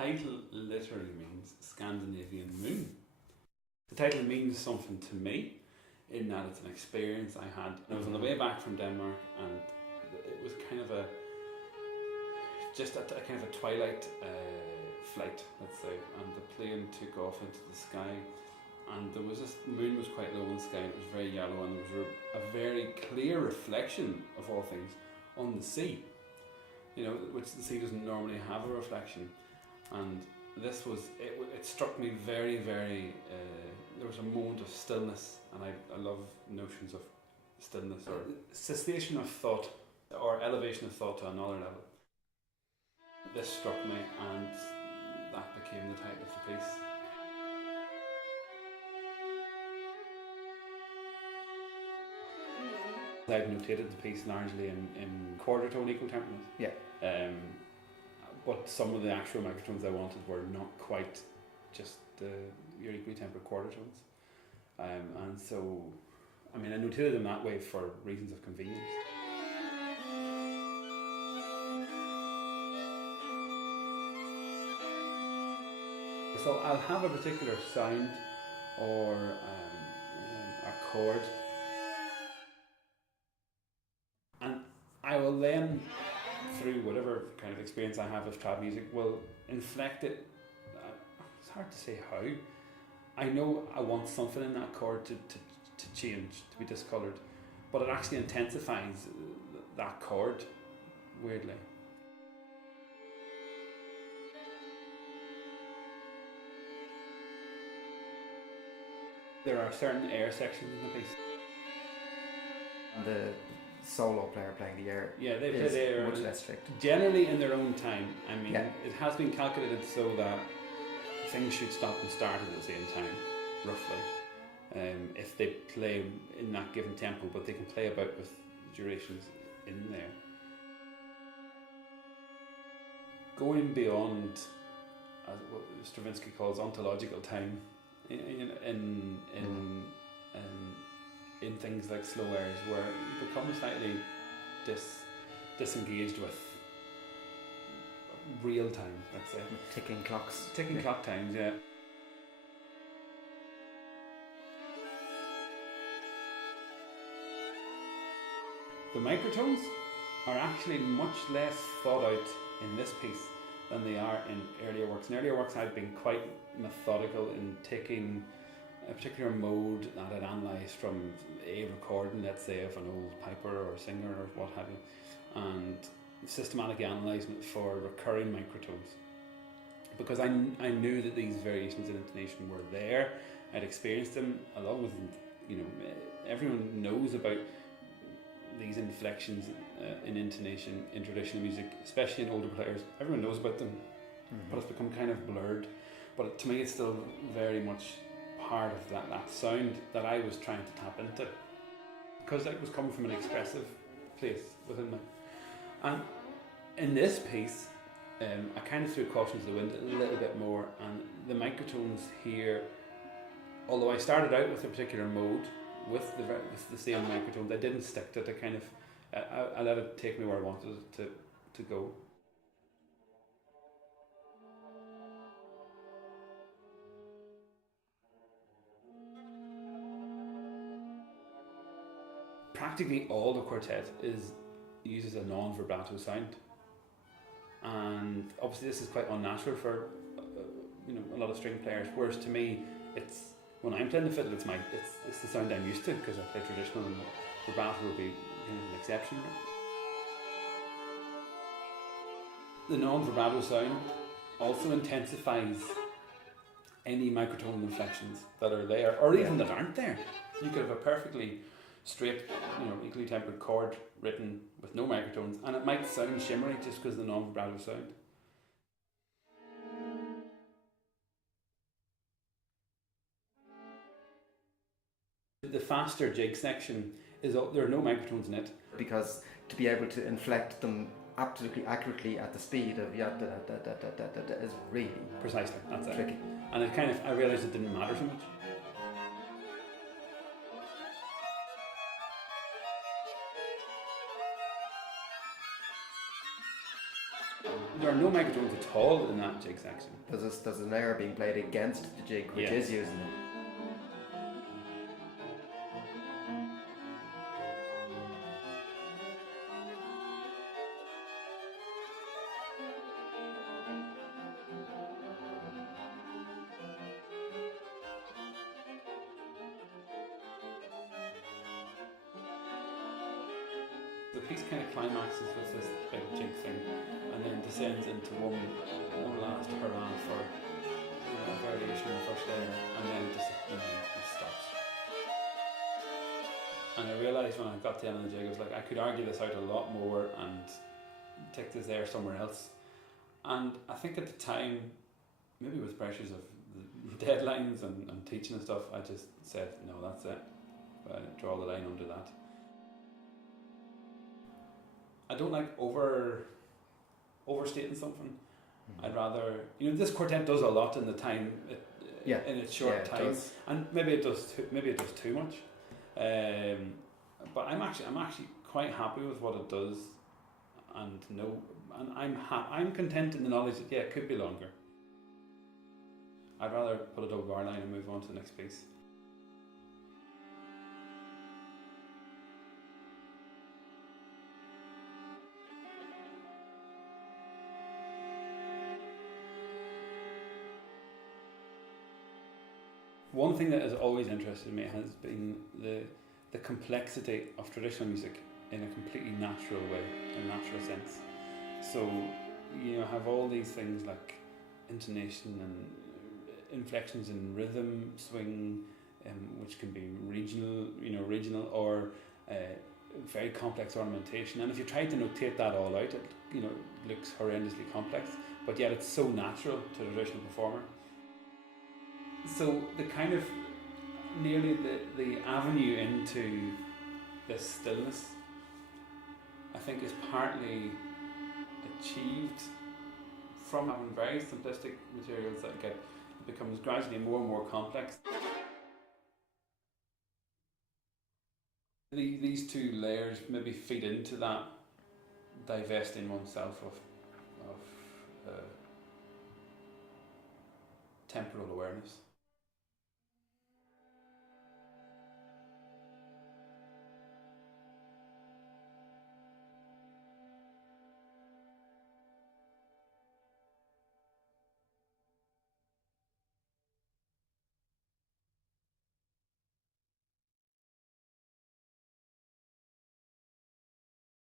title literally means Scandinavian moon. The title means something to me in that it's an experience I had. I was on the way back from Denmark, and it was kind of a kind of a twilight flight, let's say, and the plane took off into the sky, and there was this, the moon was quite low in the sky, and it was very yellow, and there was a very clear reflection of all things on the sea, you know, which the sea doesn't normally have a reflection. And this was, it struck me very, very, there was a moment of stillness, and I love notions of stillness or cessation of thought or elevation of thought to another level. This struck me, and that became the title of the piece. I've notated the piece largely in quarter tone equal temperaments. Yeah. But some of the actual microtones I wanted were not quite just your equally tempered quarter tones. And so, I mean, I notated them that way for reasons of convenience. So I'll have a particular sound or a chord, and I will then, through whatever kind of experience I have of trad music, will inflect it. It's hard to say how. I know I want something in that chord to change, to be discoloured, but it actually intensifies that chord, weirdly. There are certain air sections in the piece. And the solo player playing the air, yeah, they play the air much less strict. Generally in their own time. I mean, yeah. It has been calculated so that things should stop and start at the same time, roughly. If they play in that given tempo, but they can play about with durations in there. Going beyond what Stravinsky calls ontological time, in things like slow airs, where you become slightly disengaged with real time, let's say. Ticking clocks. Ticking clock times, yeah. The microtones are actually much less thought out in this piece than they are in earlier works. In earlier works I've been quite methodical in taking a particular mode that I'd analysed from a recording, let's say, of an old piper or singer or what have you, and systematically analysing it for recurring microtones. Because I knew that these variations in intonation were there. I'd experienced them along with, you know, everyone knows about these inflections in intonation in traditional music, especially in older players. Everyone knows about them, but it's become kind of blurred. But to me, it's still very much part of that sound that I was trying to tap into, because it was coming from an expressive place within me. And in this piece, I kind of threw caution to the wind a little bit more, and the microtones here, although I started out with a particular mode with the same microtones, I didn't stick to it. I let it take me where I wanted it to go. Practically all the quartet uses a non-vibrato sound, and obviously this is quite unnatural for a lot of string players. Whereas to me, it's when I'm playing the fiddle, it's the sound I'm used to, because I play traditional, and vibrato will be an exception. The non-vibrato sound also intensifies any microtonal inflections that are there, or even that aren't there. You could have a perfectly straight, equally tempered chord written with no microtones, and it might sound shimmery just because of the non-vibrato sound. The faster jig section there are no microtones in it, because to be able to inflect them absolutely accurately at the speed of is really precisely that's tricky. It. And I realised it didn't matter so much. There are no microphones at all in that jig section. There's an air being played against the jig, which is using them. The piece kind of climaxes with this big jig thing, and then descends into one last hurrah for a variation of the first air, and then it stops. And I realised when I got to the end of the jig, I was like, I could argue this out a lot more and take this air somewhere else. And I think at the time, maybe with pressures of the deadlines and teaching and stuff, I just said, no, that's it. I draw the line under that. I don't like overstating something. I'd rather, this quartet does a lot in the time, in its short time, and maybe it does too much. But I'm actually quite happy with what it does, and I'm content in the knowledge that it could be longer. I'd rather put a double bar line and move on to the next piece. One thing that has always interested me has been the complexity of traditional music in a completely natural way, in a natural sense. So, have all these things like intonation and inflections in rhythm, swing, which can be regional or very complex ornamentation. And if you try to notate that all out, it looks horrendously complex, but yet it's so natural to a traditional performer. So the kind of nearly the avenue into this stillness, I think, is partly achieved from having very simplistic materials that becomes gradually more and more complex. These two layers maybe feed into that divesting oneself of temporal awareness.